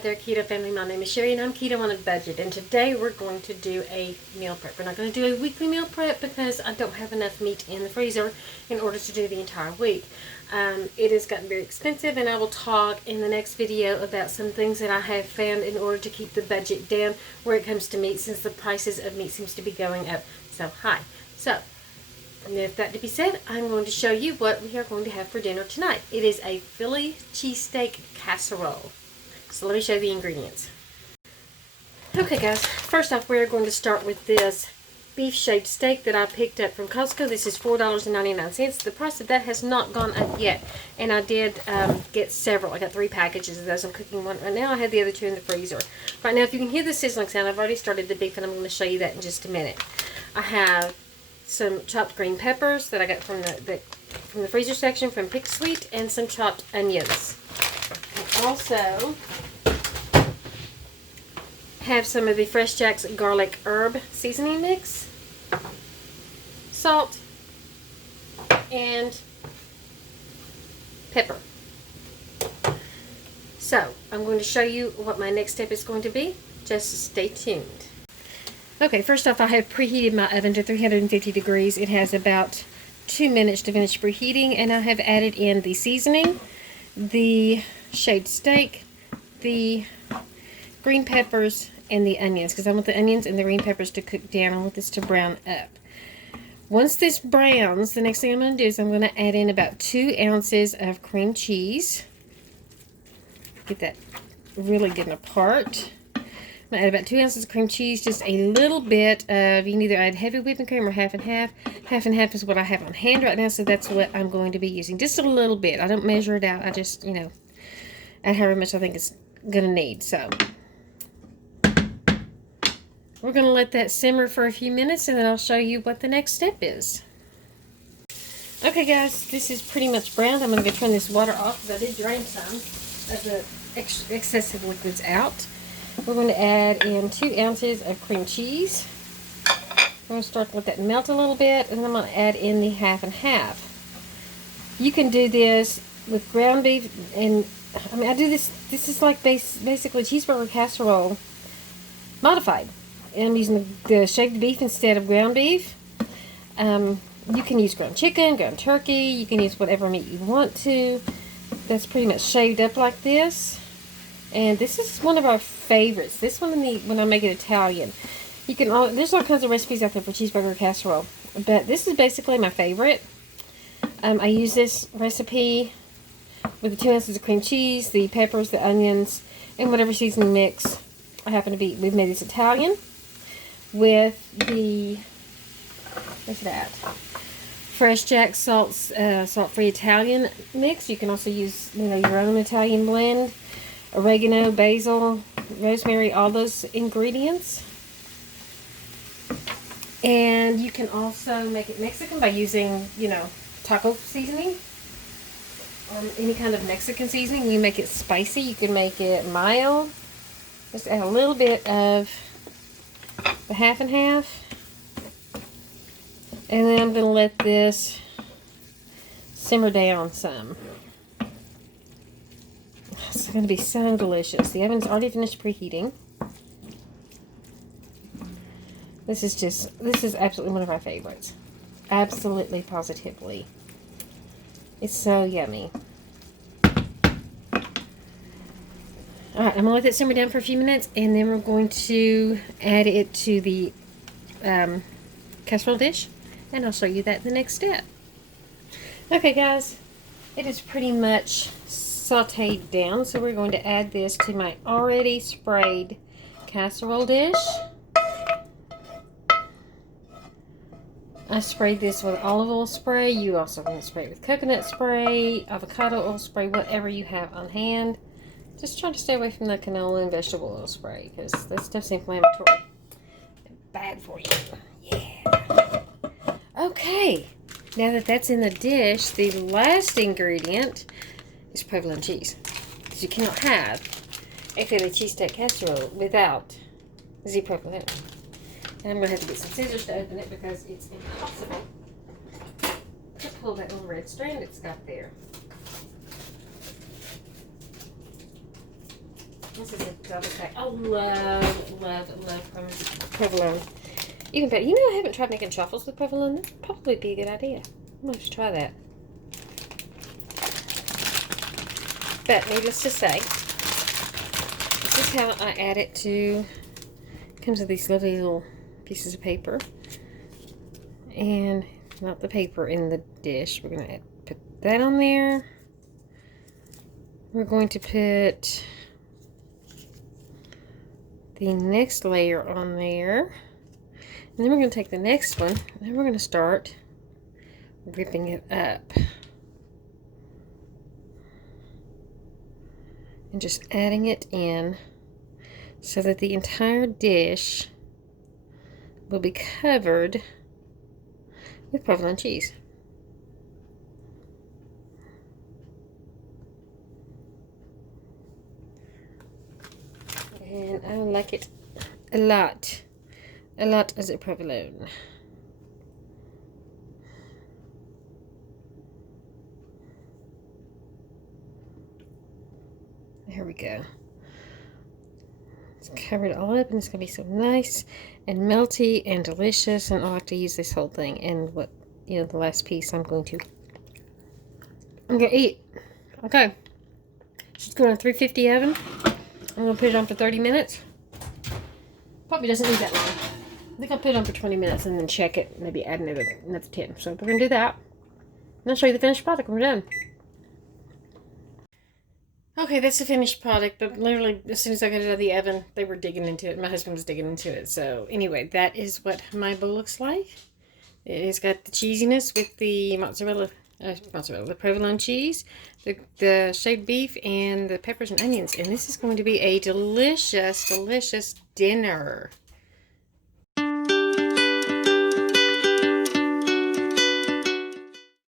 out there, Keto family. My name is Sherry and I'm keto on a budget. And today we're going to do a meal prep. We're not going to do a weekly meal prep because I don't have enough meat in the freezer in order to do the entire week. It has gotten very expensive, and I will talk in the next video about some things that I have found in order to keep the budget down where it comes to meat, since the prices of meat seems to be going up so high. So, with that to be said, I'm going to show you what we are going to have for dinner tonight. It is a Philly cheesesteak casserole. So let me show you the ingredients. Okay guys, first off we are going to start with this beef shaved steak that I picked up from Costco. This is $4.99. The price of that has not gone up yet. And I did get several. I got 3 packages of those. I'm cooking one right now. I have the other 2 in the freezer. Right now, if you can hear the sizzling sound, I've already started the beef and I'm going to show you that in just a minute. I have some chopped green peppers that I got from the freezer section from Pick Sweet, and some chopped onions. I also have some of the Fresh Jack's garlic herb seasoning mix, salt, and pepper. So I'm going to show you what my next step is going to be. Just stay tuned. Okay, first off, I have preheated my oven to 350 degrees. It has about 2 minutes to finish preheating, and I have added in the seasoning, the shaved steak, the green peppers, and the onions, because I want the onions and the green peppers to cook down. I want this to brown up. Once this browns, the next thing I'm going to do is I'm going to add in about 2 ounces of cream cheese. Get that really getting apart. I'm going to add about 2 ounces of cream cheese, just a little bit of, you can either add heavy whipping cream or half and half. Half and half is what I have on hand right now, so that's what I'm going to be using. Just a little bit. I don't measure it out. I just, add however much I think it's going to need. So we're going to let that simmer for a few minutes, and then I'll show you what the next step is. Okay guys, this is pretty much browned. I'm going to go turn this water off because I did drain some of the excessive liquids out. We're going to add in 2 ounces of cream cheese. I'm going to start to let that melt a little bit, and then I'm going to add in the half and half. You can do this with ground beef, and I do this is like basically cheeseburger casserole modified. And I'm using the shaved beef instead of ground beef. You can use ground chicken, ground turkey, you can use whatever meat you want to. That's pretty much shaved up like this. And this is one of our favorites. This one when I make it Italian. There's all kinds of recipes out there for cheeseburger casserole, but this is basically my favorite. I use this recipe with the 2 ounces of cream cheese, the peppers, the onions, and whatever seasoning mix I happen to be. We've made this Italian with the, what's that? Fresh Jack salt-free Italian mix. You can also use your own Italian blend. Oregano, basil, rosemary, all those ingredients. And you can also make it Mexican by using, taco seasoning or any kind of Mexican seasoning. You make it spicy. You can make it mild. Just add a little bit of the half and half. And then I'm going to let this simmer down some. It's going to be so delicious. The oven's already finished preheating. This is absolutely one of my favorites. Absolutely, positively. It's so yummy. Alright, I'm going to let that simmer down for a few minutes, and then we're going to add it to the casserole dish, and I'll show you that in the next step. Okay guys, it is pretty much sauteed down, so we're going to add this to my already sprayed casserole dish. I sprayed this with olive oil spray. You also can spray it with coconut spray, avocado oil spray, whatever you have on hand. Just try to stay away from the canola and vegetable oil spray, because that stuff's inflammatory and bad for you. Yeah. Okay, now that that's in the dish, the last ingredient is provolone cheese. Because you cannot have a Philly cheesesteak casserole without the provolone. And I'm going to have to get some scissors to open it because it's impossible to pull that little red strand it's got there. This is a double pack. I love provolone. Even better. You know, I haven't tried making truffles with provolone. That'd probably be a good idea. I'm going to try that. But needless to say, this is how I add it to. It comes with these lovely little pieces of paper. And not the paper in the dish. We're going to put that on there. We're going to put the next layer on there. And then we're going to take the next one, and then we're going to start ripping it up. And just adding it in so that the entire dish will be covered with provolone cheese. And I like it a lot as a provolone. There we go. It's covered all up, and it's gonna be so nice and melty and delicious. And I like to use this whole thing. And what, the last piece I'm gonna eat. Okay, she's going to 350 oven. I'm gonna put it on for 30 minutes. Probably doesn't need that long. I think I'll put it on for 20 minutes and then check it. Maybe add another 10. So we're gonna do that. And I'll show you the finished product when we're done. Okay, that's the finished product, but literally as soon as I got it out of the oven, they were digging into it. My husband was digging into it. So anyway, that is what my bowl looks like. It's got the cheesiness with the the provolone cheese, the shaved beef, and the peppers and onions. And this is going to be a delicious, delicious dinner.